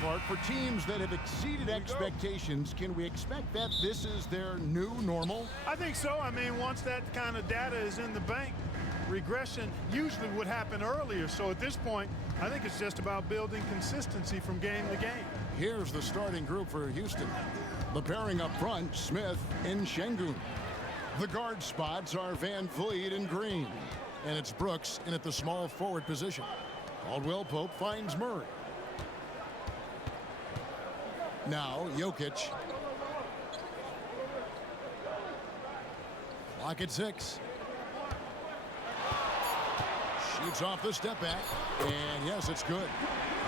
Clark, for teams that have exceeded expectations, can we expect that this is their new normal? I think so. I mean, once that kind of data is in the bank, regression usually would happen earlier. So at this point, I think it's just about building consistency from game to game. Here's the starting group for Houston. The pairing up front, Smith and Şengün. The guard spots are Van Vliet and Green. And it's Brooks in at the small forward position. Caldwell Pope finds Murray. Now Jokic. Clock at 6. Shoots off the step back. And yes, it's good.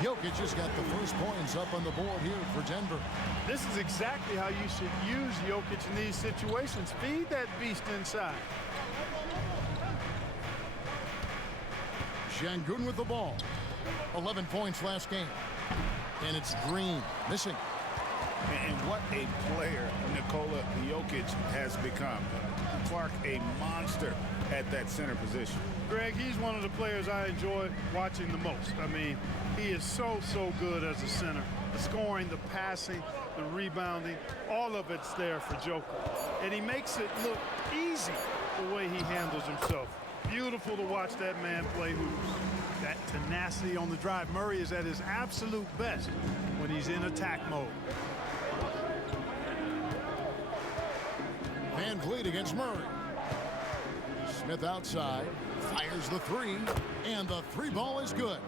Jokic has got the first points up on the board here for Denver. This is exactly how you should use Jokic in these situations. Feed that beast inside. Şengün with the ball. 11 points last game. And it's Green missing. And what a player Nikola Jokic has become. Clark, a monster at that center position. Greg, he's one of the players I enjoy watching the most. I mean, he is so good as a center. The scoring, the passing, the rebounding, all of it's there for Joker. And he makes it look easy the way he handles himself. Beautiful to watch that man play hoops. That tenacity on the drive. Murray is at his absolute best when he's in attack mode. Van Vliet against Murray. Smith outside, fires the three, and the three ball is good.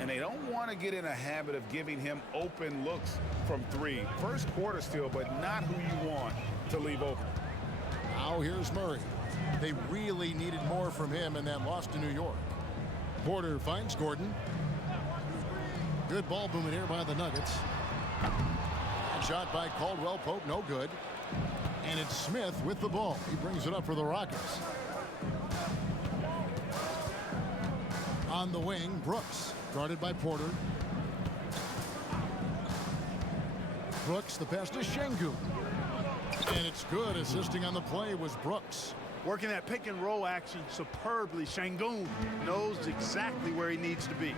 And they don't want to get in a habit of giving him open looks from three. First quarter still, but not who you want to leave open. Now here's Murray. They really needed more from him in that loss to New York. Porter finds Gordon. Good ball movement here by the Nuggets. Shot by Caldwell Pope, no good. And it's Smith with the ball. He brings it up for the Rockets. On the wing, Brooks, guarded by Porter. Brooks, the pass to Şengün. And it's good. Assisting on the play was Brooks. Working that pick and roll action superbly. Şengün knows exactly where he needs to be.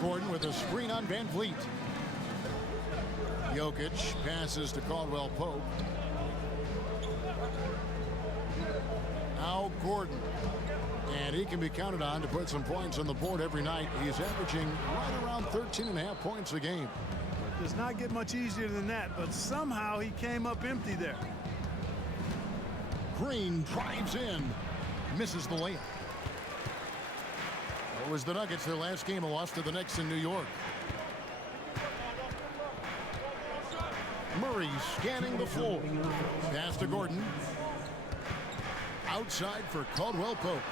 Gordon with a screen on Van Vliet. Jokic passes to Caldwell Pope. Now Gordon. And he can be counted on to put some points on the board every night. He's averaging right around 13.5 points a game. Does not get much easier than that, but somehow he came up empty there. Green drives in. Misses the layup. It was the Nuggets, their last game, a loss to the Knicks in New York. Murray scanning the floor. Pass to Gordon. Outside for Caldwell Pope.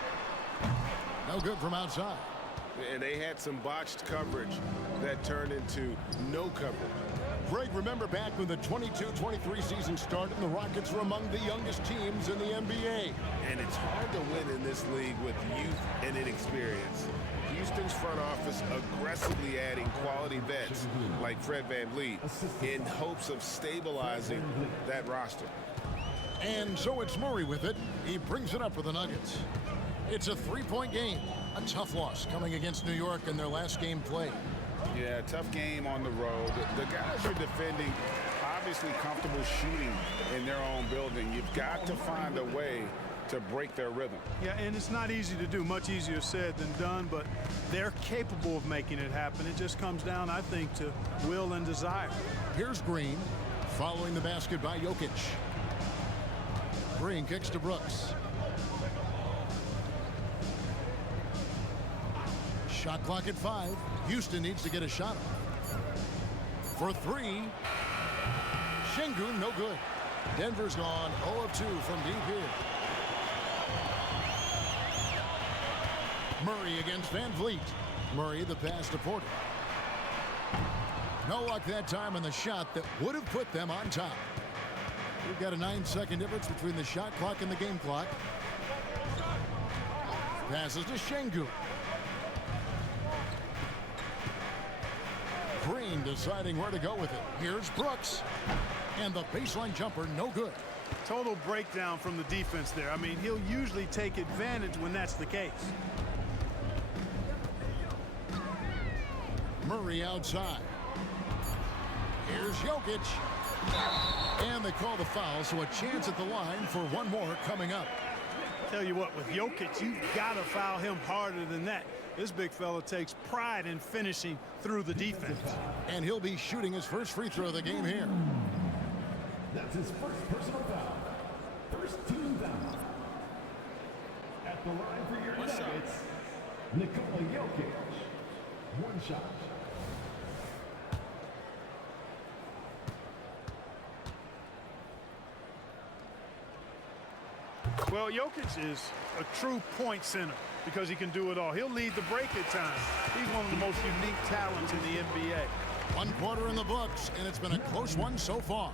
No good from outside. And they had some botched coverage that turned into no coverage. Greg, remember back when the 22-23 season started, the Rockets were among the youngest teams in the NBA. And it's hard to win in this league with youth and inexperience. Houston's front office aggressively adding quality vets like Fred VanVleet in hopes of stabilizing that roster. And so it's Murray with it. He brings it up for the Nuggets. It's a three-point game. A tough loss coming against New York in their last game played. Yeah, tough game on the road. The guys you're defending, obviously comfortable shooting in their own building. You've got to find a way to break their rhythm. Yeah, and it's not easy to do. Much easier said than done, but they're capable of making it happen. It just comes down, I think, to will and desire. Here's Green, following the basket by Jokic. Green kicks to Brooks. Shot clock at 5. Houston needs to get a shot for 3. Şengün, no good. Denver's gone 0 of 2 from deep here. Murray against Van Vliet. Murray the pass to Porter. No luck that time on the shot that would have put them on top. We've got a 9-second difference between the shot clock and the game clock. Passes to Şengün. Green deciding where to go with it. Here's Brooks. And the baseline jumper, no good. Total breakdown from the defense there. I mean, he'll usually take advantage when that's the case. Murray outside. Here's Jokic. And they call the foul, so a chance at the line for one more coming up. Tell you what, with Jokic, you've got to foul him harder than that. This big fella takes pride in finishing through the defense. And he'll be shooting his first free throw of the game here. That's his first personal foul. First team foul. At the line for your Nuggets, Nikola Jokic. One shot. Well, Jokic is a true point center because he can do it all. He'll lead the break at times. He's one of the most unique talents in the NBA. One quarter in the books, and it's been a close one so far.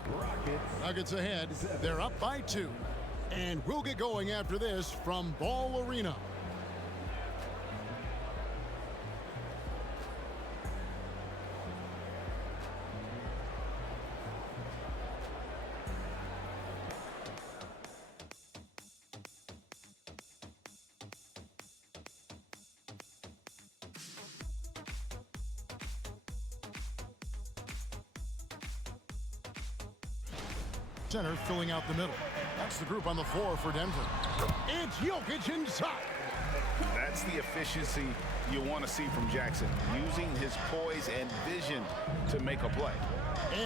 Nuggets ahead. They're up by 2. And we'll get going after this from Ball Arena. Center filling out the middle. That's the group on the floor for Denver. It's Jokic inside. That's the efficiency you want to see from Jackson, using his poise and vision to make a play.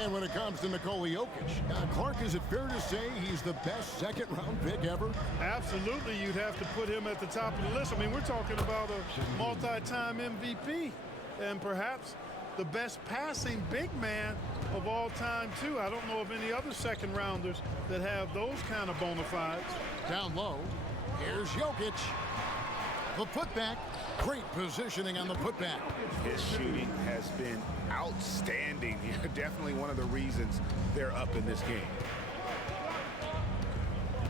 And when it comes to Nikola Jokic, Clark, is it fair to say he's the best second-round pick ever? Absolutely, you'd have to put him at the top of the list. I mean, we're talking about a multi-time MVP and perhaps the best passing big man of all time, too. I don't know of any other second-rounders that have those kind of bona fides. Down low, here's Jokic. The putback, great positioning on the putback. His shooting has been outstanding. Definitely one of the reasons they're up in this game.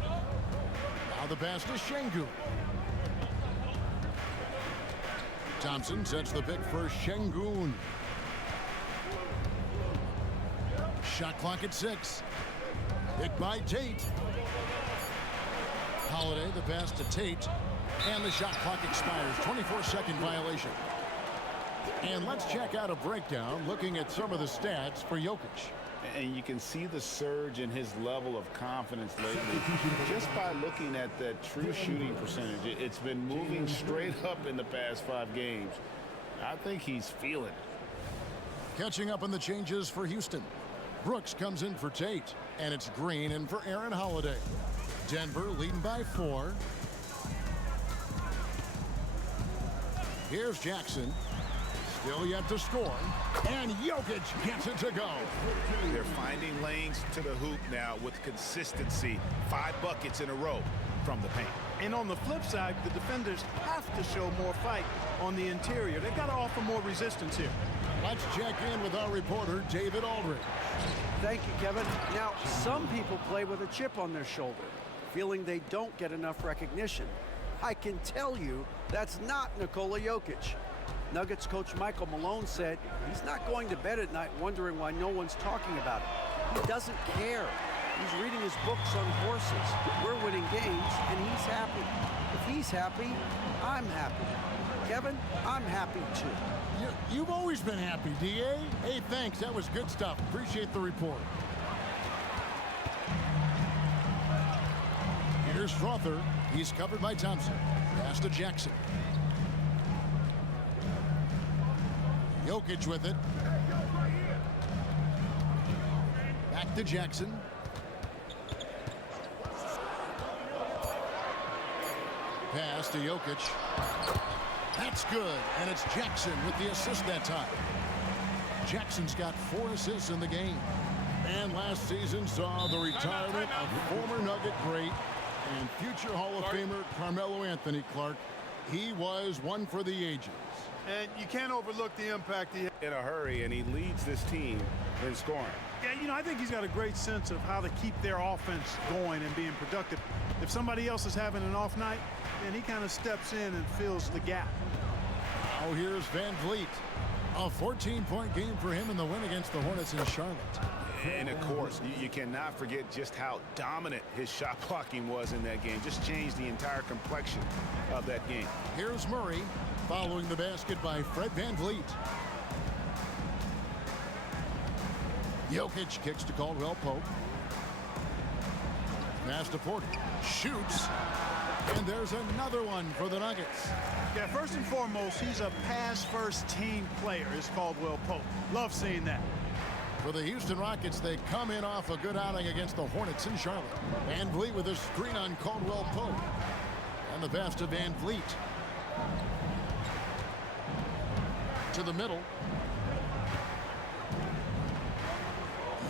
Now the pass to Şengün. Thompson sets the pick for Şengün. Shot clock at 6. Hit by Tate. Holiday, the pass to Tate. And the shot clock expires. 24-second violation. And let's check out a breakdown looking at some of the stats for Jokic. And you can see the surge in his level of confidence lately just by looking at that true shooting percentage. It's been moving straight up in the past 5 games. I think he's feeling it. Catching up on the changes for Houston. Brooks comes in for Tate, and it's Green in for Aaron Holiday. Denver leading by 4. Here's Jackson. Still yet to score. And Jokic gets it to go. They're finding lanes to the hoop now with consistency. 5 buckets in a row from the paint. And on the flip side, the defenders have to show more fight on the interior. They've got to offer more resistance here. Let's check in with our reporter, David Aldridge. Thank you, Kevin. Now, some people play with a chip on their shoulder, feeling they don't get enough recognition. I can tell you that's not Nikola Jokic. Nuggets coach Michael Malone said he's not going to bed at night wondering why no one's talking about it. He doesn't care. He's reading his books on horses. We're winning games, and he's happy. If he's happy, I'm happy. Kevin, I'm happy too. You've always been happy, D.A. Hey, thanks. That was good stuff. Appreciate the report. Here's Strother. He's covered by Thompson. Pass to Jackson. Jokic with it. Back to Jackson. Pass to Jokic. That's good, and it's Jackson with the assist that time. Jackson's got 4 assists in the game. And last season saw the retirement of former Nugget great and future Hall of Famer Carmelo Anthony Clark. He was one for the ages. And you can't overlook the impact he had. In a hurry, and he leads this team in scoring. Yeah, you know, I think he's got a great sense of how to keep their offense going and being productive. If somebody else is having an off night, then he kind of steps in and fills the gap. Now here's Van Vliet. A 14-point game for him in the win against the Hornets in Charlotte. And of course, you cannot forget just how dominant his shot blocking was in that game. Just changed the entire complexion of that game. Here's Murray following the basket by Fred Van Vliet. Jokic kicks to Caldwell Pope. Pass to Porter. Shoots. And there's another one for the Nuggets. Yeah, first and foremost, he's a pass-first team player, is Caldwell Pope. Love seeing that. For the Houston Rockets, they come in off a good outing against the Hornets in Charlotte. Van Vliet with a screen on Caldwell Pope. And the pass to Van Vliet. To the middle.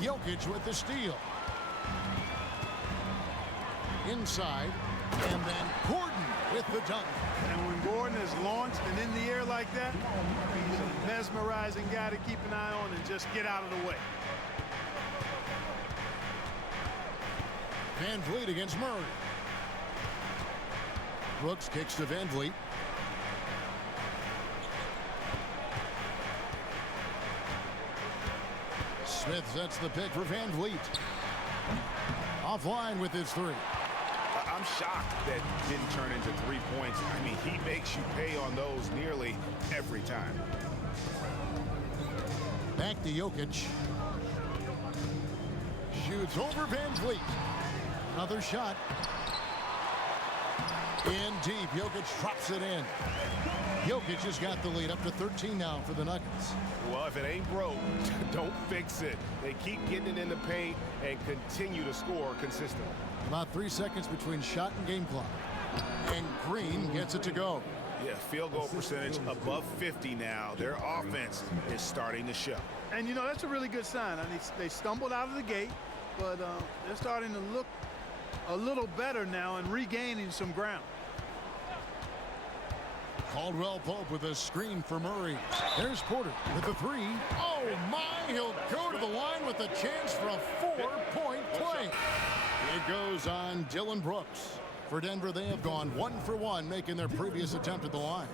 Jokic with the steal. Inside. And then Gordon with the dunk. And when Gordon is launched and in the air like that, he's a mesmerizing guy to keep an eye on and just get out of the way. Van Vliet against Murray. Brooks kicks to Van Vliet. Smith sets the pick for Van Vliet. Offline with his three. I'm shocked that didn't turn into 3 points. I mean, he makes you pay on those nearly every time. Back to Jokic. Shoots over Van Vliet. Another shot. In deep. Jokic drops it in. Jokic has got the lead up to 13 now for the Nuggets. Well, if it ain't broke, don't fix it. They keep getting it in the paint and continue to score consistently. About 3 seconds between shot and game clock. And Green gets it to go. Yeah, field goal percentage above 50 now. Their offense is starting to show. And, you know, that's a really good sign. I mean, they stumbled out of the gate, but they're starting to look a little better now and regaining some ground. Caldwell Pope with a screen for Murray. There's Porter with the three. Oh, my. He'll go to the line with a chance for a 4-point play. It goes on Dylan Brooks. For Denver, they have gone 1 for 1, making their previous attempt at the line.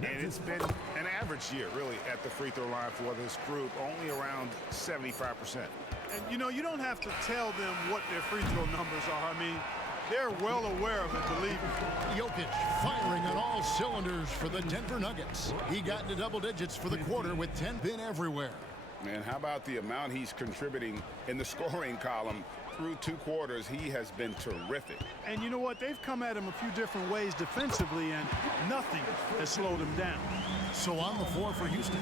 And it's been an average year, really, at the free throw line for this group, only around 75%. And, you know, you don't have to tell them what their free throw numbers are. I mean, they're well aware of it, believe me. Jokic firing on all cylinders for the Denver Nuggets. He got into double digits for the quarter with 10 been everywhere. Man, how about the amount he's contributing in the scoring column? Through 2 quarters, he has been terrific. And you know what? They've come at him a few different ways defensively, and nothing has slowed him down. So on the floor for Houston,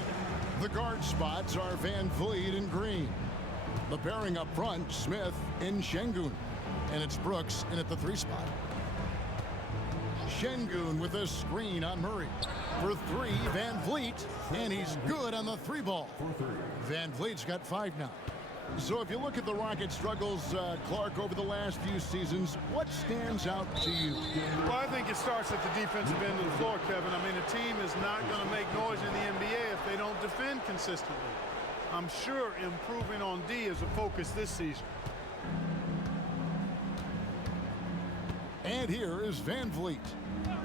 the guard spots are Van Vliet and Green. The pairing up front, Smith and Şengün. And it's Brooks in at the 3 spot. Şengün with a screen on Murray. For 3, Van Vliet, and he's good on the 3 ball. Van Vliet's got 5 now. So if you look at the Rockets' struggles, Clark, over the last few seasons, what stands out to you? Well, I think it starts at the defensive end of the floor, Kevin. I mean, a team is not going to make noise in the NBA if they don't defend consistently. I'm sure improving on D is a focus this season. And here is Van Vliet.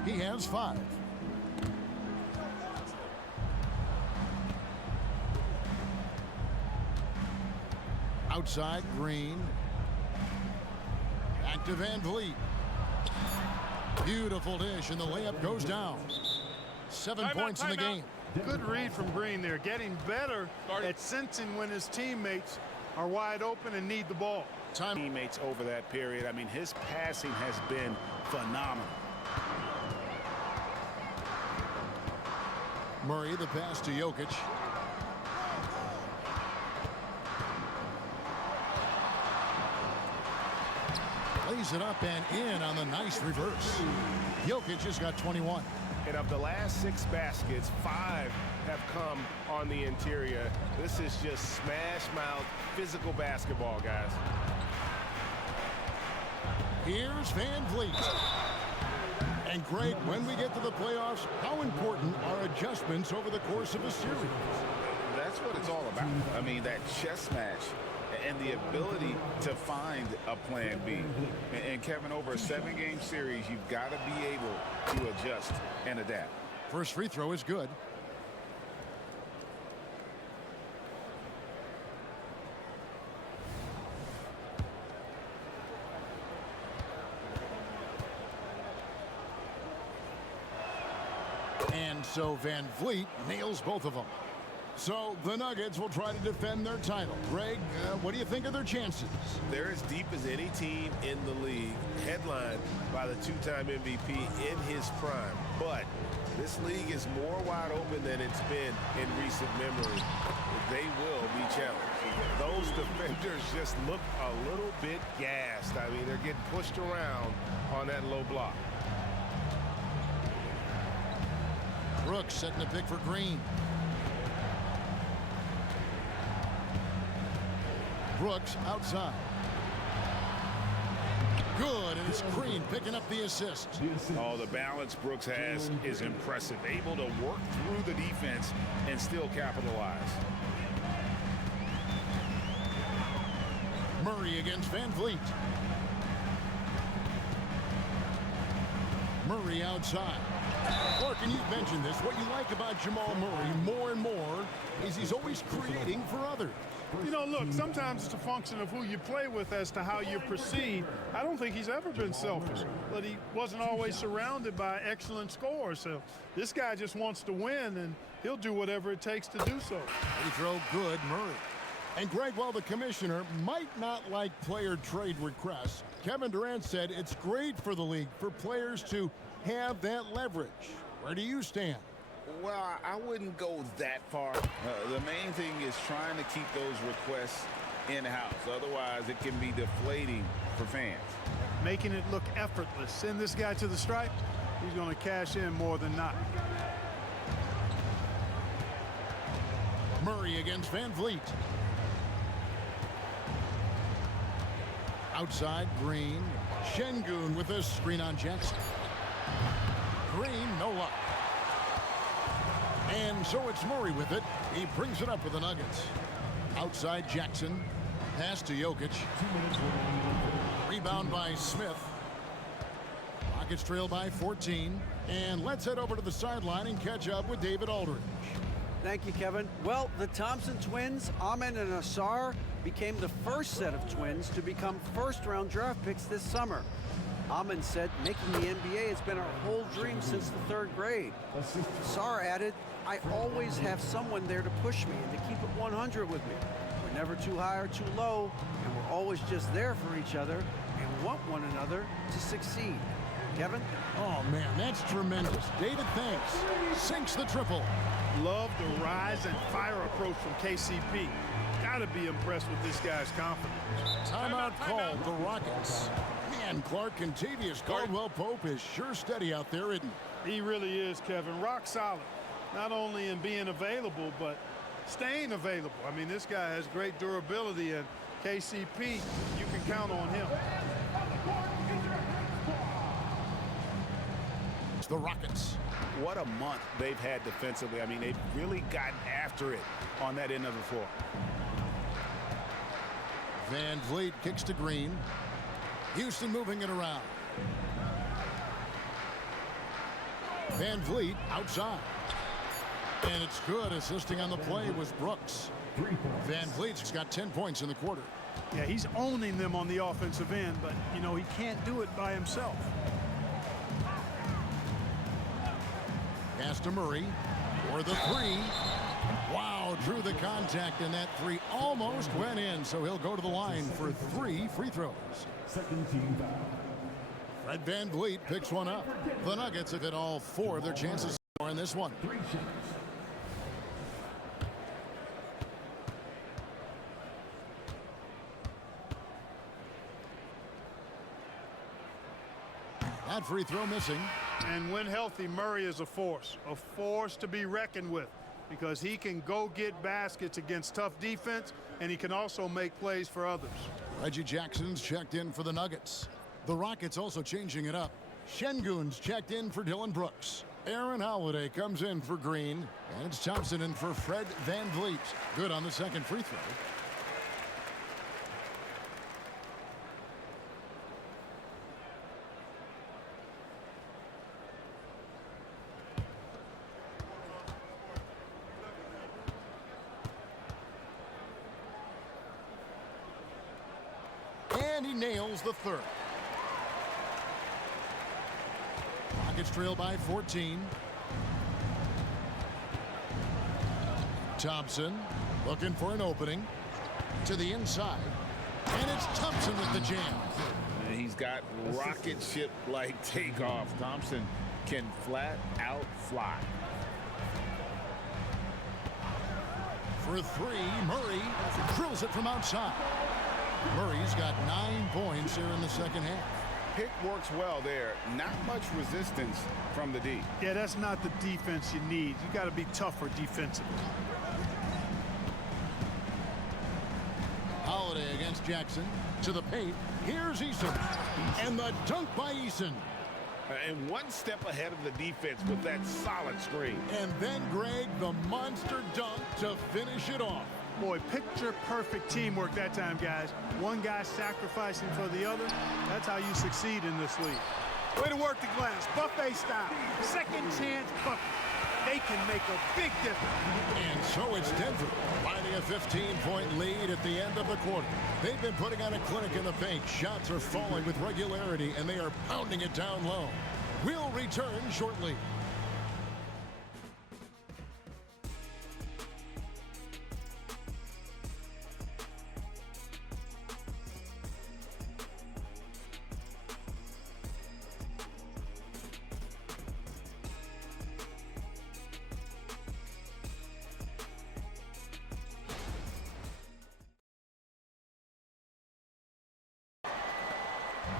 He has 5. Outside, Green. Back to Van Vliet. Beautiful dish, and the layup goes down. 7 points in the game. Good read from Green there, getting better at sensing when his teammates are wide open and need the ball. Teammates over that period, I mean, his passing has been phenomenal. Murray, the pass to Jokic. Lays it up and in on the nice reverse. Jokic has got 21. And of the last 6 baskets, 5 have come on the interior. This is just smash-mouth physical basketball, guys. Here's Van Vliet. And Greg, when we get to the playoffs, how important are adjustments over the course of a series? That's what it's all about. I mean, that chess match and the ability to find a plan B. And Kevin, over a 7-game series, you've got to be able to adjust and adapt. First free throw is good. And so Van Vliet nails both of them. So the Nuggets will try to defend their title. Greg, what do you think of their chances? They're as deep as any team in the league, headlined by the two-time MVP in his prime. But this league is more wide open than it's been in recent memory. They will be challenged. Those defenders just look a little bit gassed. I mean, they're getting pushed around on that low block. Brooks setting the pick for Green. Brooks outside. Good, and it's Green picking up the assist. Oh, the balance Brooks has is impressive. Able to work through the defense and still capitalize. Murray against Van Vliet. Murray outside. Clark, and you've mentioned this. What you like about Jamal Murray more and more is he's always creating for others. You know, look, sometimes it's a function of who you play with as to how you're perceived. I don't think he's ever been selfish, but he wasn't always surrounded by excellent scores. So this guy just wants to win, and he'll do whatever it takes to do so. Free throw good, Murray. And Greg, while the commissioner might not like player trade requests, Kevin Durant said it's great for the league for players to have that leverage. Where do you stand? Well, I wouldn't go that far. The main thing is trying to keep those requests in-house. Otherwise, it can be deflating for fans. Making it look effortless. Send this guy to the stripe, he's going to cash in more than not. Murray against Van Vliet. Outside, Green. Şengün with a screen on Jackson. Green, no luck. And so it's Murray with it. He brings it up for the Nuggets. Outside, Jackson. Pass to Jokic. Rebound by Smith. Rockets trail by 14. And let's head over to the sideline and catch up with David Aldridge. Thank you, Kevin. Well, the Thompson twins, Amen and Asar, became the first set of twins to become first-round draft picks this summer. Amen said making the NBA has been our whole dream since the 3rd grade. Asar added, I always have someone there to push me and to keep it 100 with me. We're never too high or too low, and we're always just there for each other and want one another to succeed. Kevin? Oh, man, that's tremendous. David, thanks. Sinks the triple. Love the rise and fire approach from KCP. Gotta be impressed with this guy's confidence. Timeout called, the Rockets. Man, Clark, Contavious Caldwell-Pope is sure steady out there, isn't he? He really is, Kevin. Rock solid. Not only in being available, but staying available. I mean, this guy has great durability, and KCP, you can count on him. It's the Rockets. What a month they've had defensively. I mean, they've really gotten after it on that end of the floor. Van Vliet kicks to Green. Houston moving it around. Van Vliet outside. And it's good. Assisting on the play was Brooks. Van Vliet's got 10 points in the quarter. Yeah, he's owning them on the offensive end, but, you know, he can't do it by himself. Pass to Murray for the three. Wow, drew the contact, and that three almost went in, so he'll go to the line for 3 free throws. Second team foul. Fred Van Vliet picks one up. The Nuggets have hit all 4 of their chances to score in this one. 3 shots. That free throw missing. And when healthy, Murray is a force to be reckoned with, because he can go get baskets against tough defense, and he can also make plays for others. Reggie Jackson's checked in for the Nuggets. The Rockets also changing it up. Şengün's checked in for Dylan Brooks. Aaron Holiday comes in for Green, and it's Thompson in for Fred Van Vliet. Good on the second free throw. And he nails the third. Rockets trail by 14. Thompson looking for an opening to the inside. And it's Thompson with the jam. And he's got rocket ship-like takeoff. Thompson can flat out fly. For three, Murray drills it from outside. Murray's got 9 points here in the second half. Pick works well there. Not much resistance from the D. Yeah, that's not the defense you need. You got to be tougher defensively. Holiday against Jackson to the paint. Here's Eason. And the dunk by Eason. And one step ahead of the defense with that solid screen. And then Greg, the monster dunk to finish it off. Boy, picture-perfect teamwork that time, guys. One guy sacrificing for the other. That's how you succeed in this league. Way to work the glass, buffet style. Second chance bucket. They can make a big difference. And so it's Denver finding a 15-point lead at the end of the quarter. They've been putting on a clinic in the paint. Shots are falling with regularity, and they are pounding it down low. We'll return shortly.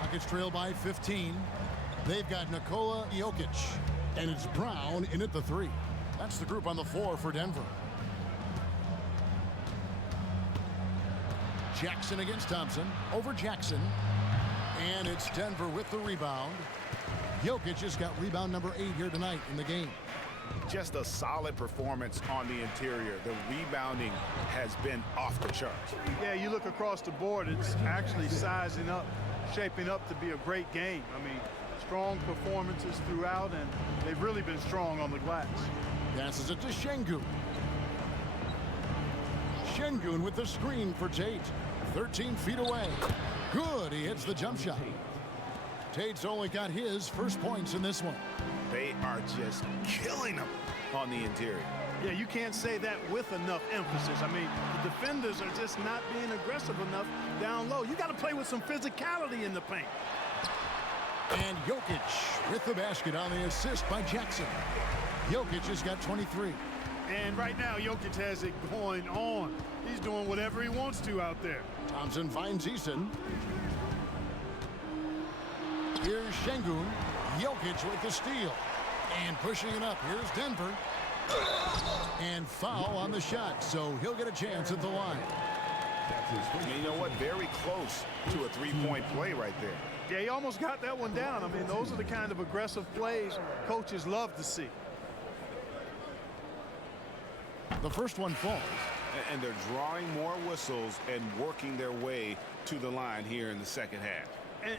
Nuggets trail by 15. They've got Nikola Jokic, and it's Brown in at the 3. That's the group on the floor for Denver. Jackson against Thompson. Over Jackson. And it's Denver with the rebound. Jokic has got rebound number 8 here tonight in the game. Just a solid performance on the interior. The rebounding has been off the charts. Yeah, you look across the board, it's actually sizing up, shaping up to be a great game. I mean, strong performances throughout, and they've really been strong on the glass. Passes it to Şengün. Şengün with the screen for Tate. 13 feet away. Good, he hits the jump shot. Tate's only got his first points in this one. They are just killing them on the interior. Yeah, you can't say that with enough emphasis. I mean, the defenders are just not being aggressive enough down low. You got to play with some physicality in the paint. And Jokic with the basket on the assist by Jackson. Jokic has got 23. And right now, Jokic has it going on. He's doing whatever he wants to out there. Thompson finds Eason. Here's Şengün. Jokic with the steal. And pushing it up. Here's Denver. And foul on the shot, so he'll get a chance at the line. You know what? Very close to a three-point play right there. Yeah, he almost got that one down. I mean, those are the kind of aggressive plays coaches love to see. The first one falls. And they're drawing more whistles and working their way to the line here in the second half.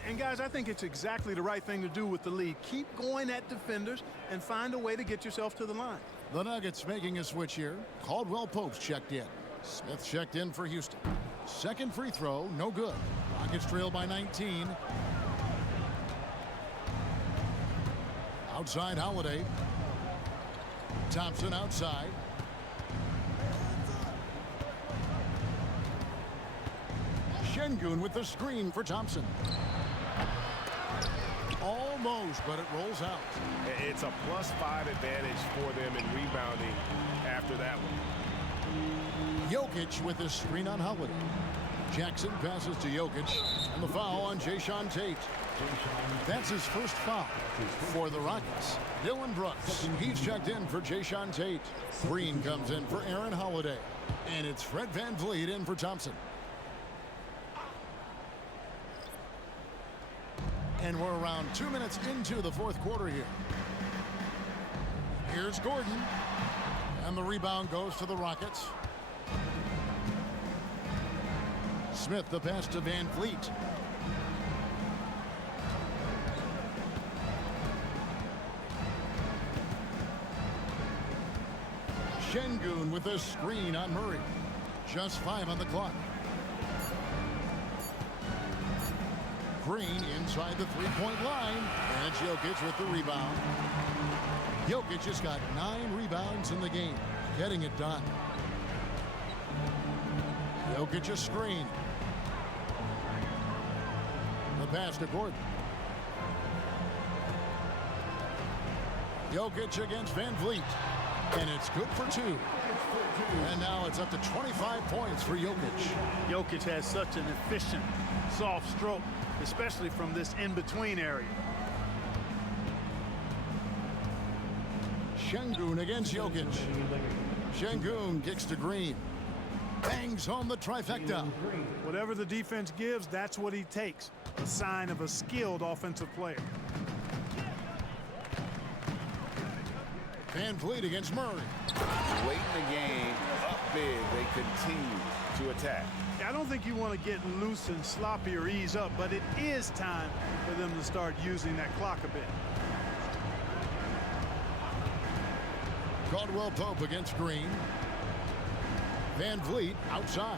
And guys, I think it's exactly the right thing to do with the lead. Keep going at defenders and find a way to get yourself to the line. The Nuggets making a switch here. Caldwell Pope's checked in. Smith checked in for Houston. Second free throw, no good. Nuggets trail by 19. Outside Holiday. Thompson outside. Şengün with the screen for Thompson. Almost, but it rolls out. It's a +5 advantage for them in rebounding after that one. Jokic with the screen on Holiday. Jackson passes to Jokic, and the foul on Jae'Sean Tate. That's his first foul for the Rockets. Dylan Brooks, he's checked in for Jae'Sean Tate. Green comes in for Aaron Holiday, and it's Fred VanVleet in for Thompson. And we're around 2 minutes into the fourth quarter here. Here's Gordon. And the rebound goes to the Rockets. Smith the pass to VanVleet. Şengün with a screen on Murray. Just 5 on the clock. Green inside the three-point line. And it's Jokic with the rebound. Jokic has got 9 rebounds in the game, getting it done. Jokic a screen. The pass to Gordon. Jokic against Van Vliet. And it's good for 2. And now it's up to 25 points for Jokic. Jokic has such an efficient, soft stroke, especially from this in-between area. Şengün against Jokic. Şengün kicks to Green. Bangs home the trifecta. Whatever the defense gives, that's what he takes. A sign of a skilled offensive player. Van Vliet against Murray. Late in the game, up big, they continue to attack. I don't think you want to get loose and sloppy or ease up, but it is time for them to start using that clock a bit. Caldwell Pope against Green. Van Vliet outside.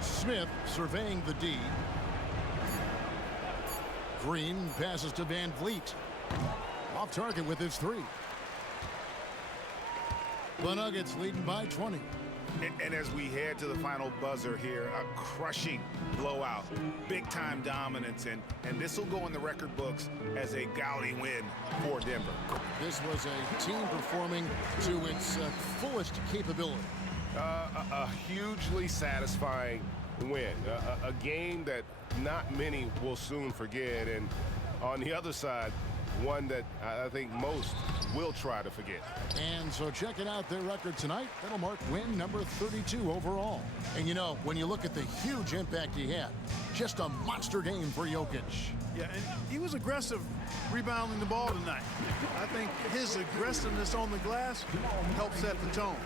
Smith surveying the D. Green passes to Van Vliet. Off target with his 3. The Nuggets leading by 20. And as we head to the final buzzer here, a crushing blowout, big-time dominance, and this will go in the record books as a gaudy win for Denver. This was a team performing to its fullest capability. A hugely satisfying win, a game that not many will soon forget, and on the other side, one that I think most will try to forget. And so checking out their record tonight, that'll mark win number 32 overall. And you know, when you look at the huge impact he had, just a monster game for Jokic. Yeah, and he was aggressive rebounding the ball tonight. I think his aggressiveness on the glass helped set the tone.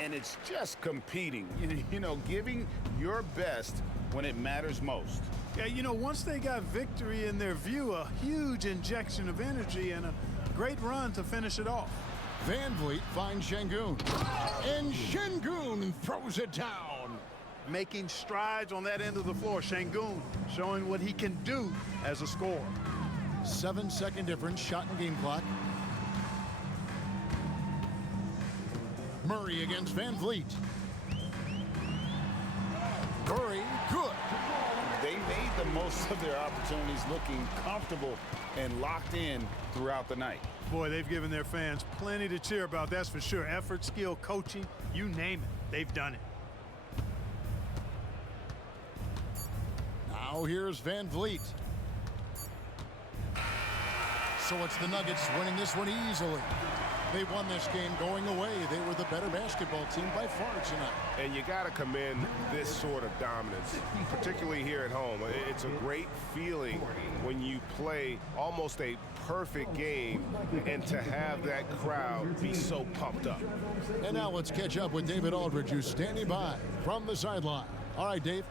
And it's just competing, you know, giving your best when it matters most. Yeah, you know, once they got victory in their view, a huge injection of energy and a great run to finish it off. Van Vliet finds Şengün. And Şengün throws it down. Making strides on that end of the floor. Şengün showing what he can do as a scorer. 7-second difference, shot and game clock. Murray against Van Vliet. Murray, good. They made the most of their opportunities, looking comfortable and locked in throughout the night. Boy, they've given their fans plenty to cheer about, that's for sure. Effort, skill, coaching, you name it, they've done it. Now here's Van Vliet. So it's the Nuggets winning this one easily. They won this game going away. They were the better basketball team by far tonight. And you got to commend this sort of dominance, particularly here at home. It's a great feeling when you play almost a perfect game and to have that crowd be so pumped up. And now let's catch up with David Aldridge, who's standing by from the sideline. All right, Dave.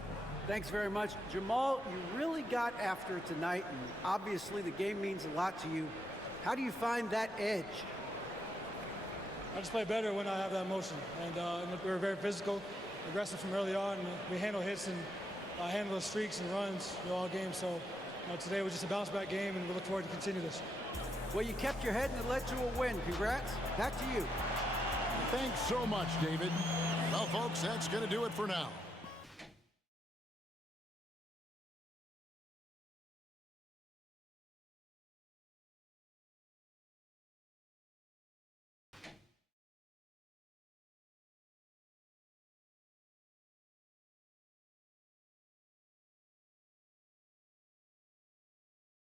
Thanks very much. Jamal, you really got after it tonight, and obviously the game means a lot to you. How do you find that edge? I just play better when I have that motion. And we were very physical, aggressive from early on. And we handle hits and handle the streaks and runs all game. So today was just a bounce-back game, and we look forward to continue this. Well, you kept your head and it led to a win. Congrats. Back to you. Thanks so much, David. Well, folks, that's going to do it for now.